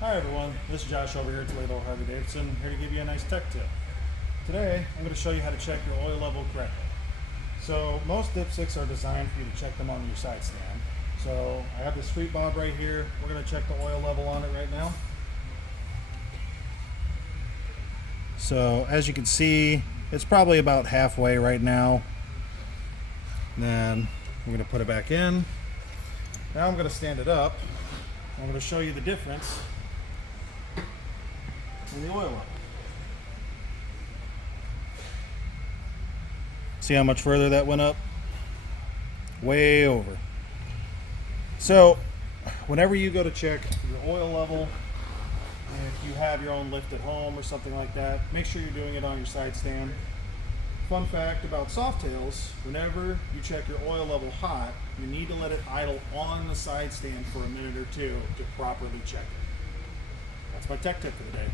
Hi everyone, this is Josh over here at Toledo Harley-Davidson, here to give you a nice tech tip. Today, I'm going to show you how to check your oil level correctly. So, most dipsticks are designed for you to check them on your side stand. So, I have this street bob right here. We're going to check the oil level on it right now. So, as you can see, it's probably about halfway right now. Then, I'm going to put it back in. Now I'm going to stand it up. I'm going to show you the difference in the oil level. See how much further that went up? Way over. So, whenever you go to check your oil level, and if you have your own lift at home or something like that, make sure you're doing it on your side stand. Fun fact about Softails, whenever you check your oil level hot, you need to let it idle on the side stand for a minute or two to properly check it. That's my tech tip for the day.